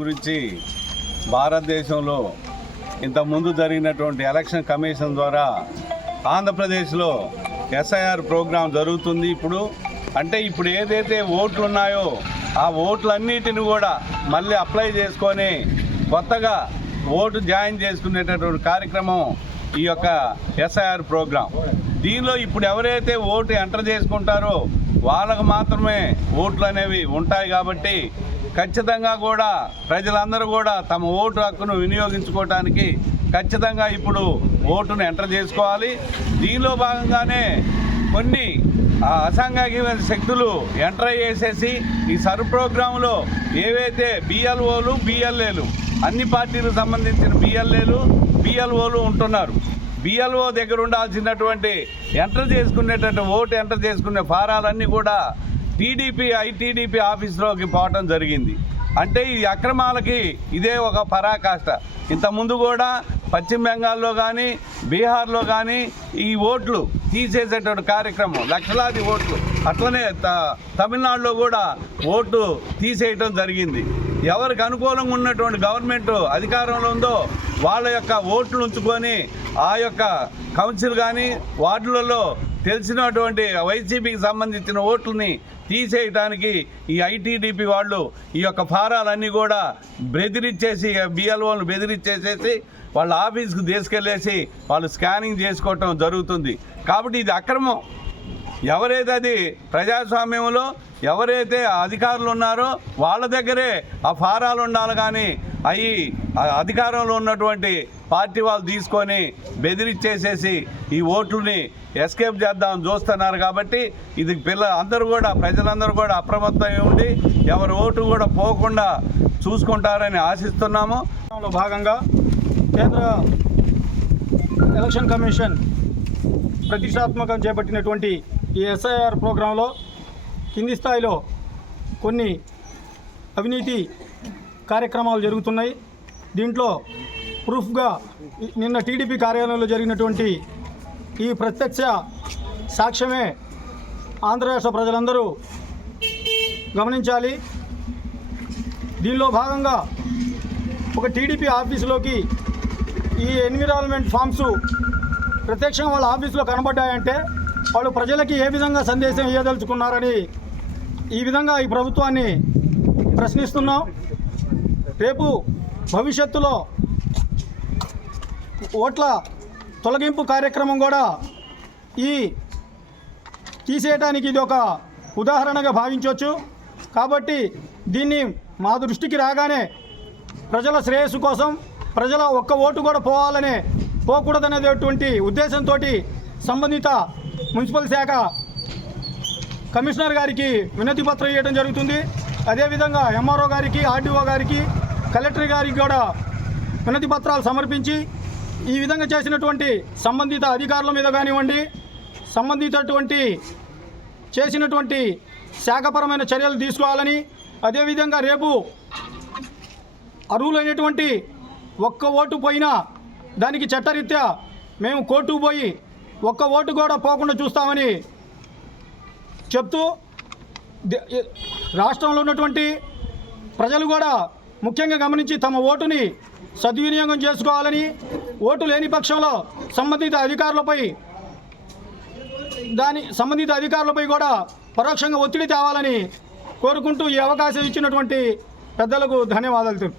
గురించి భారతదేశంలో ఇంతకుముందు జరిగినటువంటి ఎలక్షన్ కమిషన్ ద్వారా ఆంధ్రప్రదేశ్లో ఎస్ఐఆర్ ప్రోగ్రాం జరుగుతుంది. ఇప్పుడు ఏదైతే ఓట్లు ఉన్నాయో ఆ ఓట్లన్నిటిని కూడా మళ్ళీ అప్లై చేసుకొని కొత్తగా ఓటు జాయిన్ చేసుకునేటటువంటి కార్యక్రమం ఈ యొక్క ఎస్ఐఆర్ ప్రోగ్రాం. దీనిలో ఇప్పుడు ఎవరైతే ఓటు ఎంటర్ చేసుకుంటారో వాళ్ళకు మాత్రమే ఓట్లు అనేవి ఉంటాయి. కాబట్టి ఖచ్చితంగా కూడా ప్రజలందరూ కూడా తమ ఓటు హక్కును వినియోగించుకోవడానికి ఖచ్చితంగా ఇప్పుడు ఓటును ఎంటర్ చేసుకోవాలి. దీనిలో భాగంగానే కొన్ని అసాంఘిక శక్తులు ఎంటర్ చేసేసి ఈ సర్ ప్రోగ్రాంలో ఏవైతే బిఎల్ఓలు బిఎల్ఏలు అన్ని పార్టీలకు సంబంధించిన బిఎల్ఓలు ఉంటున్నారు. బిఎల్ఓ దగ్గర ఉండాల్సినటువంటి ఓటు ఎంటర్ చేసుకునే ఫారాలన్నీ కూడా ఐటీడీపీ ఆఫీస్లోకి పోవటం జరిగింది. అంటే ఈ అక్రమాలకి ఇదే ఒక పరాకాష్ట. ఇంతకుముందు కూడా పశ్చిమ బెంగాల్లో కానీ బీహార్లో కానీ ఈ ఓట్లు తీసేసేటువంటి కార్యక్రమం, లక్షలాది ఓట్లు, అట్లనే తమిళనాడులో కూడా ఓటు తీసేయటం జరిగింది. ఎవరికి అనుకూలంగా ఉన్నటువంటి గవర్నమెంట్ అధికారంలో ఉందో వాళ్ళ యొక్క ఓట్లు ఉంచుకొని ఆ యొక్క కౌన్సిల్ కానీ వార్డులలో తెలిసినటువంటి వైసీపీకి సంబంధించిన ఓట్లని తీసేయడానికి ఈ ఐటీడీపీ వాళ్ళు ఈ యొక్క ఫారాలన్నీ కూడా బెదిరించేసి బిఎల్ఓలను బెదిరించేసేసి వాళ్ళ ఆఫీస్కి తీసుకెళ్ళేసి వాళ్ళు స్కానింగ్ చేసుకోవటం జరుగుతుంది. కాబట్టి ఇది అక్రమం. ఎవరైతే అది ప్రజాస్వామ్యంలో ఎవరైతే అధికారులు ఉన్నారో వాళ్ళ దగ్గరే ఆ ఫారాలు ఉండాలి, కానీ అవి అధికారంలో ఉన్నటువంటి పార్టీ వాళ్ళు తీసుకొని బెదిరించేసేసి ఈ ఓట్లని ఎస్కేప్ చేద్దామని చూస్తున్నారు. కాబట్టి ఇది ప్రజలందరూ కూడా అప్రమత్తంగా ఉండి ఎవరి ఓటు కూడా పోకుండా చూసుకుంటారని ఆశిస్తున్నాము. భాగంగా కేంద్ర ఎలక్షన్ కమిషన్ ప్రతిష్టాత్మకం చేపట్టినటువంటి ఈ ఎస్ఐఆర్ ప్రోగ్రాంలో కింది స్థాయిలో కొన్ని అవినీతి కార్యక్రమాలు జరుగుతున్నాయి. దీంట్లో ప్రూఫ్గా నిన్న టీడీపీ కార్యాలయంలో జరిగినటువంటి ఈ ప్రత్యక్ష సాక్ష్యమే ఆంధ్ర రాష్ట్ర ప్రజలందరూ గమనించాలి. దీనిలో భాగంగా ఒక టీడీపీ ఆఫీసులోకి ఈ ఎన్విరాన్మెంట్ ఫామ్స్ ప్రత్యక్షంగా వాళ్ళ ఆఫీసులో కనబడ్డాయంటే వాళ్ళు ప్రజలకి ఏ విధంగా సందేశం ఇవ్వదలుచుకున్నారని ఈ విధంగా ఈ ప్రభుత్వాన్ని ప్రశ్నిస్తున్నాం. రేపు భవిష్యత్తులో ఓట్ల తొలగింపు కార్యక్రమం కూడా తీసేయడానికి ఇది ఒక ఉదాహరణగా భావించవచ్చు. కాబట్టి దీన్ని మా దృష్టికి రాగానే ప్రజల శ్రేయస్సు కోసం ప్రజల ఒక్క ఓటు కూడా పోకూడదనేటువంటి ఉద్దేశంతో సంబంధిత మున్సిపల్ శాఖ కమిషనర్ గారికి వినతి పత్రం ఇవ్వడం జరుగుతుంది. అదేవిధంగా ఎంఆర్ఓ గారికి, ఆర్డీఓ గారికి, కలెక్టర్ గారికి కూడా వినతి పత్రాలు సమర్పించి ఈ విధంగా చేసినటువంటి సంబంధిత అధికారుల మీద కానివ్వండి, చేసినటువంటి శాఖపరమైన చర్యలు తీసుకోవాలని, అదేవిధంగా రేపు అర్హులైనటువంటి ఒక్క ఓటు పోయినా దానికి చట్టరీత్యా మేము కోర్టుకు పోయి ఒక్క ఓటు కూడా పోకుండా చూస్తామని చెప్తూ రాష్ట్రంలో ఉన్నటువంటి ప్రజలు కూడా ముఖ్యంగా గమనించి తమ ఓటుని సద్వినియోగం చేసుకోవాలని, ఓటు లేని పక్షంలో సంబంధిత అధికారులపై కూడా పరోక్షంగా ఒత్తిడి తేవాలని కోరుకుంటూ ఈ అవకాశం ఇచ్చినటువంటి పెద్దలకు ధన్యవాదాలు తెలుపు.